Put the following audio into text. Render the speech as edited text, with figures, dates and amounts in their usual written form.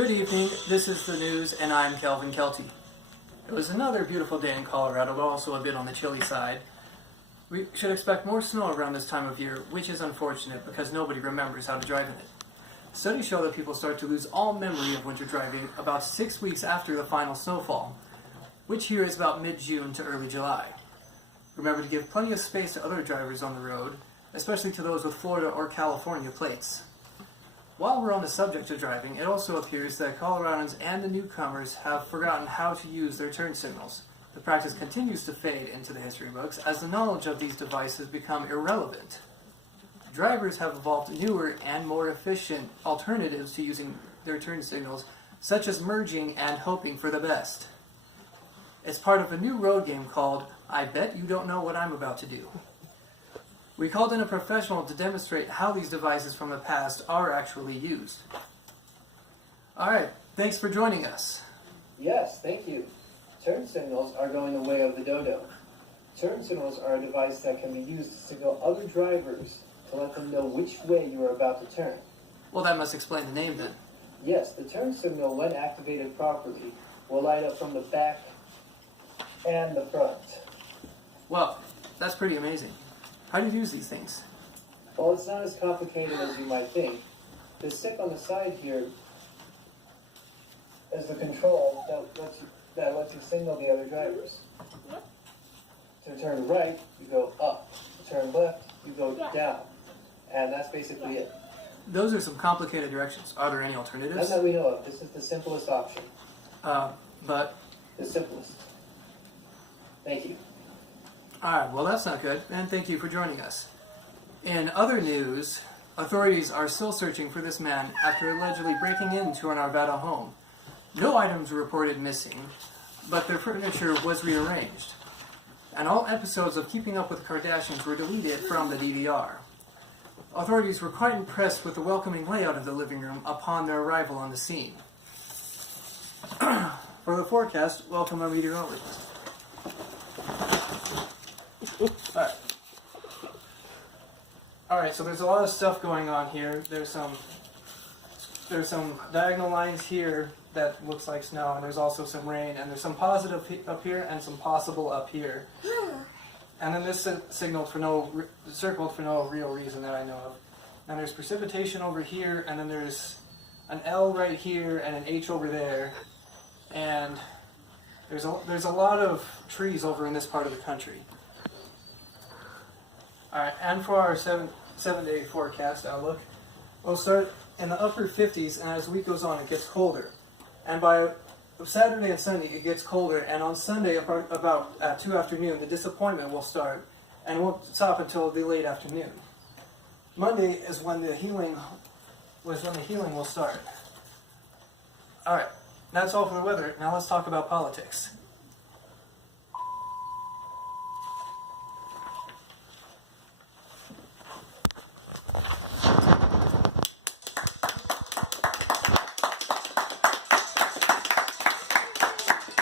Good evening, this is the news, and I'm Kelvin Keltie. It was another beautiful day in Colorado, but also a bit on the chilly side. We should expect more snow around this time of year, which is unfortunate because nobody remembers how to drive in it. Studies show that people start to lose all memory of winter driving about 6 weeks after the final snowfall, which here is about mid-June to early July. Remember to give plenty of space to other drivers on the road, especially to those with Florida or California plates. While we're on the subject of driving, it also appears that Coloradans and the newcomers have forgotten how to use their turn signals. The practice continues to fade into the history books as the knowledge of these devices become irrelevant. Drivers have evolved newer and more efficient alternatives to using their turn signals, such as merging and hoping for the best. It's part of a new road game called I Bet You Don't Know What I'm About to Do. We called in a professional to demonstrate how these devices from the past are actually used. Alright, thanks for joining us. Yes, thank you. Turn signals are going the way of the dodo. Turn signals are a device that can be used to signal other drivers to let them know which way you are about to turn. Well, that must explain the name then. Yes, the turn signal, when activated properly, will light up from the back and the front. Well, that's pretty amazing. How do you use these things? Well, it's not as complicated as you might think. The stick on the side here is the control that lets you signal the other drivers. To turn right, you go up. To turn left, you go down. And that's basically it. Those are some complicated directions. Are there any alternatives? None that we know of. This is the simplest option. But... The simplest. Thank you. Alright, well that's not good, and thank you for joining us. In other news, authorities are still searching for this man after allegedly breaking into an Arvada home. No items were reported missing, but their furniture was rearranged. And all episodes of Keeping Up with the Kardashians were deleted from the DVR. Authorities were quite impressed with the welcoming layout of the living room upon their arrival on the scene. For the forecast, welcome our meteorologist. Alright, so there's a lot of stuff going on here. There's some diagonal lines here that looks like snow, and there's also some rain, and there's some positive up here and some possible up here. And then this circled for no real reason that I know of. And there's precipitation over here, and then there's an L right here and an H over there, and there's a lot of trees over in this part of the country. Alright, and for our seven-day forecast outlook, we'll start in the upper 50s, and as the week goes on, it gets colder. And by Saturday and Sunday, it gets colder, and on Sunday, about at 2 afternoon, the disappointment will start, and it won't stop until the late afternoon. Monday is when the healing will start. Alright, that's all for the weather. Now let's talk about politics.